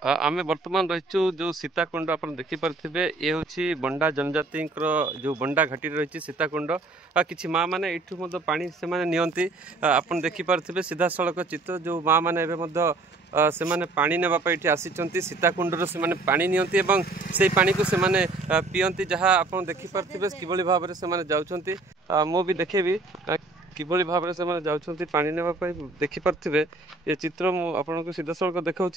आमे वर्तमान रहीचु जो सीताकुंड आप देखिपे ये हूँ बंडा जनजाति जो बंडा घाटी रही सीताकुंड किसी माँ मैंने यू पा से नियंती आप देखिपे सीधा सड़क चित्र जो माँ मैंने से माने पानी नापी ये आसी सीताकुंडर से पानी नियंती से पानी को से पीयती जहाँ आप देखिपे किभली भाव में से जाऊँच मु भी देखेबी किभली भाव से जाऊँच पानी नापी देखिपे ये चित्र मुझे सीधा सड़क देखा।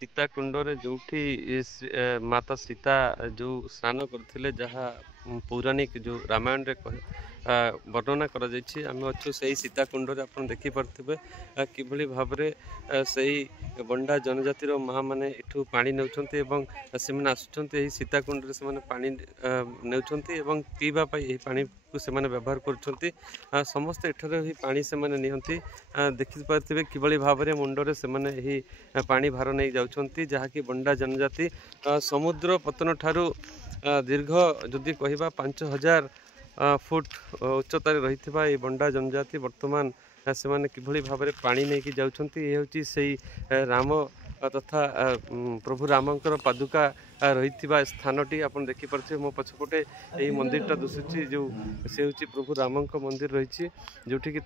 सीताकुंड जो माता सीता जो स्नान करते जहाँ पौराणिक जो रामायण रे वर्णना आम अच्छु से सीताकुंड आप देखिपे किभली भाव से बंडा जनजातिर माँ मैंने इठू पानी नौ से आसुँच सीताकुंड से पानी नौ पीवाई पानी को से व्यवहार कर समस्ते एठार पानी से नियंती देखिपे किभली भाव में मुंडरे से पानी भार नहीं जाउछंती जहाँकि बंडा जनजाति समुद्र पतन ठारू दीर्घ जदि कहवा 5000 फुट उच्चतार रही बंडा जनजाति वर्तमान से किभली भाव में पानी नहीं जाउछंती ये हूँ से राम तथा प्रभु रामंकर पादुका रही स्थानटी आप देखिपे मो पछपटे यही मंदिरटा दुसुची जो से हूँ प्रभु राम मंदिर रही जोटि कि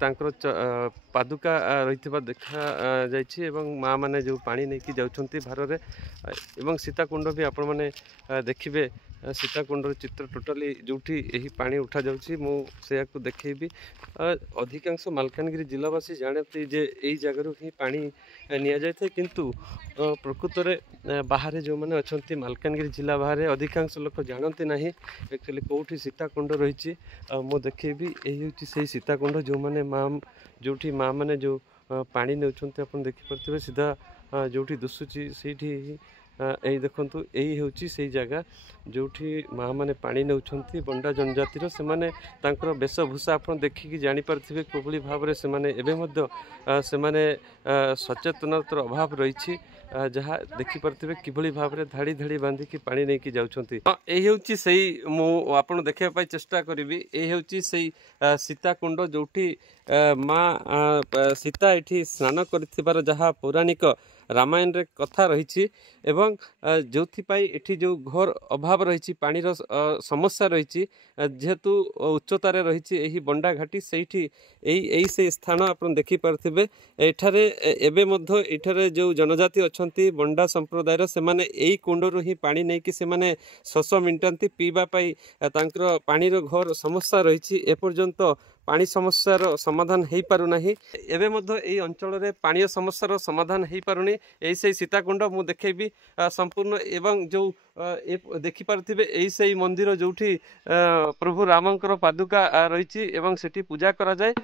पादुका रही देखा जाइए माँ मैंने जो पानी नहीं जाउछंती भार में सीताकुंड भी आपण मैंने देखिए सीताकुंडर चित्र टोटाली जोठी यही पानी उठा जाउछि मु से देखी अधिकांश मालकानगिरी जिलावासी जानते जे यही जगार ही पानी नि जाए किंतु प्रकृत में बाहर जो मैंने अच्छा मालकानगिरी जिला बाहर अधिकांश लोक जानते ना एक्चुअली कौटी सीताकुंड रही मु देखेबी यही हूँ से सीताकुंड जो मैंने माँ जो माँ मैंने जो पानी नौ देखिपे सीधा जोठी दुसुची से यही देखु यही हूँ से जगह जो माँ मैंने पानी नौ बंडा जनजातिर से वेशभूषा आप देखिकी जानीपारे कोभली भाव में से सचेतनतार अभाव रही जहाँ देखिपे किभली भाव में धाड़ी धाड़ी बांधिकी पानी नहीं जाउछंती यही हूँ से मुझे देखापी चेष्टा करी यही हूँ से सीताकुंड जोठी माँ सीता ये स्नान कर जहाँ पौराणिक रामायण रे कथा रही एवं जो एठी जो घोर अभाव रही पानीर समस्या रही जेहेतु उच्चतार रही यही बंडा घाटी से स्थान आप देखिपे एठारे एठारे जो जनजाति अच्छा बंडा संप्रदायर से यही कुंडरू ही पानी नहीं कि से शोष मिटाती पीवाई पानीर घोर समस्या रही एपर्यंत पानी समस्यार समाधान हो पारना एवं यही अंचल पानी समस्यार समाधान हो पारुनी यही से सीताकुंड मु देखेबी संपूर्ण एवं जो देखिपे यही से मंदिर जो प्रभु रामंकर पादुका रही पूजा करा जाए।